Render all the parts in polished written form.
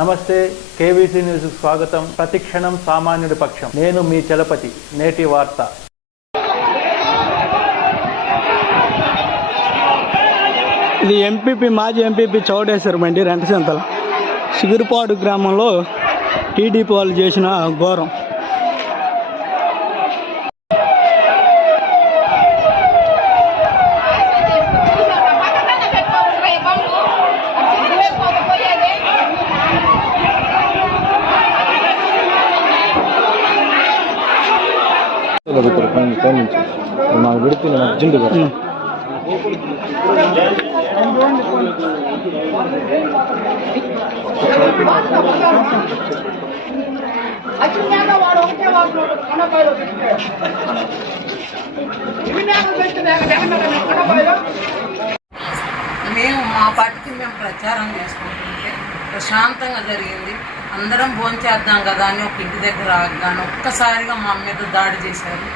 నమస్తే, KVC news స్వాగతం. ప్రతిక్షణం సామాన్యుడి పక్షం. నేను మీ చలపతి. నేటి వార్త. ఇది మాజీ ఎంపీపీ చౌడేశ్వరం అండి. రెంటసంతల సిగురుపాడు గ్రామంలో టీడీపీ వాళ్ళు చేసిన ఘోరం. నాకు పెడుతున్న అర్జెంట్ మేము మా పార్టీకి మేము ప్రచారం చేసుకుంటుంటే ప్రశాంతంగా జరిగింది. అందరం భోంచేద్దాం కదా అని ఒక ఇంటి దగ్గర ఆగాను. ఒక్కసారిగా మా మీద దాడి చేశారు.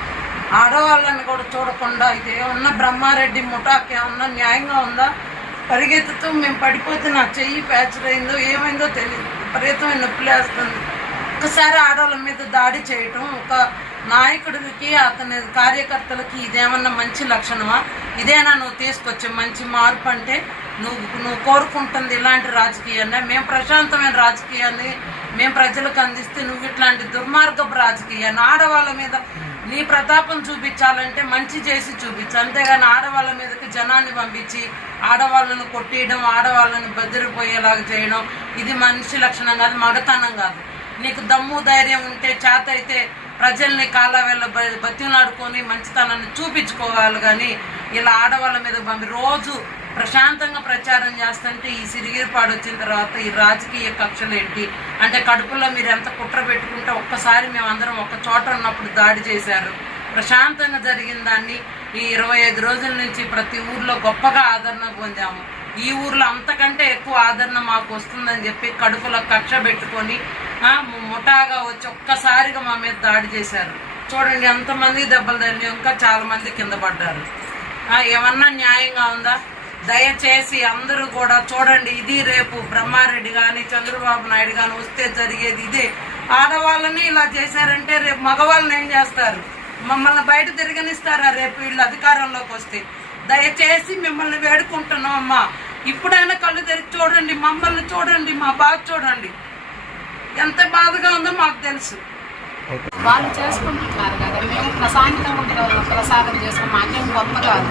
ఆడవాళ్ళని కూడా చూడకుండా ఇది ఏమన్నా బ్రహ్మారెడ్డి ముఠాకి ఏమన్నా న్యాయంగా ఉందా? పరిగెత్తుతూ మేము పడిపోతే నా చెయ్యి ఫ్రాక్చర్ అయిందో ఏమైందో తెలియదు. విపరీతమైన నొప్పి లేస్తుంది. ఒక్కసారి ఆడవాళ్ళ మీద దాడి చేయటం ఒక నాయకుడికి అతని కార్యకర్తలకి ఇదేమన్నా మంచి లక్షణమా? ఇదేనా నువ్వు తీసుకొచ్చే మంచి మార్పు అంటే? నువ్వు కోరుకుంటుంది ఇలాంటి రాజకీయాన్ని? మేము ప్రశాంతమైన రాజకీయాన్ని మేము ప్రజలకు అందిస్తే నువ్వు ఇట్లాంటి దుర్మార్గపు రాజకీయాన్ని ఆడవాళ్ళ మీద నీ ప్రతాపం చూపించాలంటే మంచి చేసి చూపించు, అంతేగాని ఆడవాళ్ళ మీదకి జనాన్ని పంపించి ఆడవాళ్ళను కొట్టేయడం, ఆడవాళ్ళని బెదిరిపోయేలాగా చేయడం ఇది మనిషి లక్షణం కాదు, మగతనం కాదు. నీకు దమ్ము ధైర్యం ఉంటే చేత అయితే ప్రజల్ని కాళ్ళవేళ్ళ బతిలాడుకొని మంచితనాన్ని చూపించుకోవాలి. కానీ ఇలా ఆడవాళ్ళ మీద పంపి రోజు ప్రశాంతంగా ప్రచారం చేస్తుంటే ఈ సిరిగిరిపాడు వచ్చిన తర్వాత ఈ రాజకీయ కక్షలు ఏంటి అంటే కడుపులో మీరు ఎంత కుట్ర పెట్టుకుంటే ఒక్కసారి మేమందరం ఒక చోట ఉన్నప్పుడు దాడి చేశారు. ప్రశాంతంగా జరిగిన దాన్ని ఈ 25 రోజుల నుంచి ప్రతి ఊర్లో గొప్పగా ఆదరణ పొందాము. ఈ ఊర్లో అంతకంటే ఎక్కువ ఆదరణ మాకు వస్తుందని చెప్పి కడుపులో కక్ష పెట్టుకొని ముఠాగా వచ్చి ఒక్కసారిగా మా మీద దాడి చేశారు. చూడండి ఎంతమంది దెబ్బలు తగిలి, ఇంకా చాలా మంది కింద పడ్డారు. ఏమన్నా న్యాయంగా ఉందా? దయచేసి అందరూ కూడా చూడండి, ఇది రేపు బ్రహ్మారెడ్డి కానీ చంద్రబాబు నాయుడు కానీ వస్తే జరిగేది ఇదే. ఆడవాళ్ళని ఇలా చేశారంటే రేపు మగవాళ్ళని ఏం చేస్తారు? మమ్మల్ని బయట తిరగనిస్తారా రేపు వీళ్ళు అధికారంలోకి వస్తే? దయచేసి మిమ్మల్ని వేడుకుంటున్నాం అమ్మా, ఇప్పుడైనా కళ్ళు తెరిచి చూడండి, మమ్మల్ని చూడండి, మా బాధ చూడండి. ఎంత బాధగా ఉందో మాకు తెలుసు. వాళ్ళు చేసుకుంటున్నారు కదా, మేము ప్రశాంతంగా ప్రసాదం చేసుకున్నాం. మాకేం గొప్ప కాదు.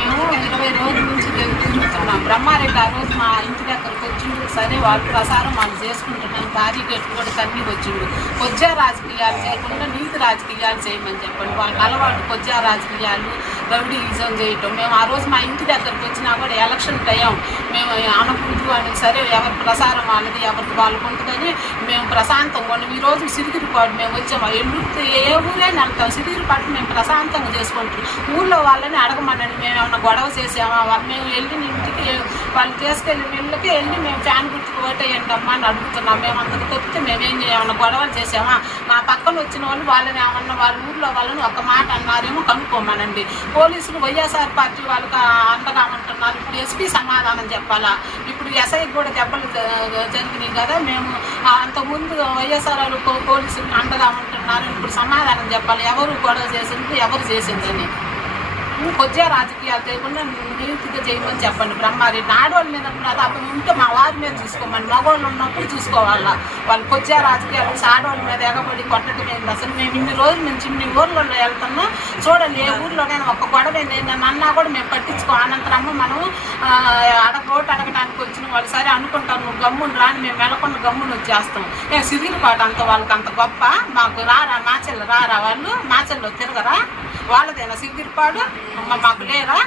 మేము 20 రోజుల నుంచి తిరుగుతున్నాం. బ్రహ్మారెడ్డి ఆ రోజు మా ఇంటి దగ్గరకు వచ్చిండు. సరే వాళ్ళు ప్రసారం వాళ్ళు చేసుకుంటున్నాం. భారీ గట్టు కూడా తన్ని వచ్చిండు. కొజ్జా రాజకీయాలు చేయకుండా నీతి రాజకీయాలు చేయమని చెప్పండి. వాళ్ళకి అలవాటు కొజ్జా రాజకీయాలు, రౌడీయిజం చేయటం. మేము ఆ రోజు మా ఇంటి దగ్గరకు వచ్చినా కూడా ఎలక్షన్ టైం మేము అనకూడదు అని, సరే ఎవరి ప్రసారం వాళ్ళది ఎవరికి వాళ్ళకు ఉంటుందని మేము ప్రశాంతంగా ఉన్నాం. ఈరోజు సిరిగిరిపాడు మేము వచ్చాము. ఎల్లుడితే ఏ ఊరైనా వెళ్తాం. సిరిగిరిపాటు మేము ప్రశాంతంగా చేసుకుంటాం. ఊళ్ళో వాళ్ళని అడగమనండి, మేము ఏమన్నా గొడవ చేసామా? మేము వెళ్ళిన ఇంటికి వాళ్ళు తీసుకెళ్ళిన ఇళ్ళకి వెళ్ళి మేము ఫ్యాన్ గుర్తుకు ఓటేయండి అమ్మా అని అడుగుతున్నాం. మేము అంతకు తప్పితే మేమేం ఏమన్నా గొడవలు చేసామా? మా పక్కన వచ్చిన వాళ్ళని ఏమన్నా వాళ్ళ ఊళ్ళో వాళ్ళని ఒక మాట అన్నారేమో కనుక్కోమనండి. పోలీసులు వైఎస్ఆర్ పార్టీ వాళ్ళకి అండగామంటున్నారు. ఇప్పుడు ఎస్పీ సమాధానం చెప్పాలా? ఇప్పుడు ఎస్ఐకి కూడా దెబ్బలు జరిగినాయి కదా. మేము అంతకుముందు వైఎస్ఆర్ వాళ్ళు పోలీసులకు అండగామంటున్నారు. ఇప్పుడు సమాధానం చెప్పాలి. ఎవరు గొడవ చేసింది, ఎవరు చేసిందని. కొద్దిగా రాజకీయాలు చేయకుండా నీతిగా చేయమని చెప్పండి. బ్రహ్మారెడ్డి ఆడవాళ్ళ మీద అతను ఉంటే మా వారి మీద చూసుకోమని, మగవాళ్ళు ఉన్నప్పుడు చూసుకోవాలా. వాళ్ళు కొద్దిగా రాజకీయాలు ఆడవాళ్ళ మీద ఎగబడి కొట్టడం ఏంటి? అసలు మేము ఇన్ని రోజుల నుంచి ఇన్ని ఊర్లలో వెళ్తున్నాం. చూడండి, ఏ ఊర్లోనైనా ఒక గొడవ అన్నా కూడా మేము పట్టించుకో. అనంతరమ్మ మనం ఓటు అడగడానికి వచ్చిన వాళ్ళు సరే అనుకుంటాం, నువ్వు గమ్మును రాని మేము వెళ్ళకుండా గమ్మును వచ్చేస్తాం. నేను సిరిగిరిపాటు అంత వాళ్ళకి అంత గొప్ప. మాకు రారా మాచెల్లు రారా? వాళ్ళు మాచెల్లో తిరగరా? వాళ్ళదేనా సిరిగిరిపాడు? మాకు లేరా?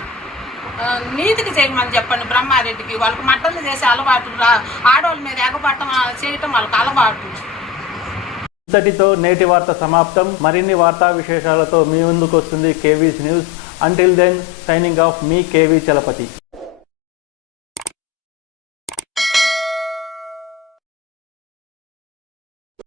నీతికి చేయమని చెప్పండి బ్రహ్మారెడ్డికి. వాళ్ళకి మట్టలు చేసే అలవాటు, ఆడవాళ్ళ మీద ఎగబట్టం చేయటం వాళ్ళకి అలవాటు. ఇంతటితో నేటి వార్త సమాప్తం. మరిన్ని వార్తా విశేషాలతో మీ ముందుకు వస్తుంది KVC news. Until then, signing off మీ కేవీ చలపతి.